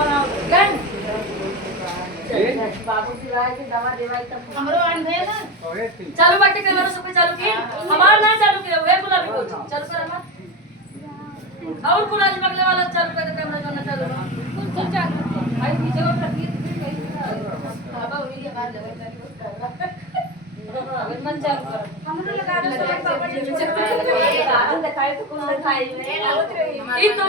बनाओ गन बाबू की राय की दवा देवाई तब हमरो आन भे ना चालू बाटे कैमरा सब पे चालू की हमार ना चालू किया वे गुलाबी बोल चालू कर हमार और गुलाबी बगले वाला चालू कर कैमरा जो ना चालू कौन चालू भाई पीछे वो प्रक्रिया बाबा उन्हीं के बाद मन चालू कर हमरो लगा दो पापा जी दिखाए तो कौन दिखाई ई तो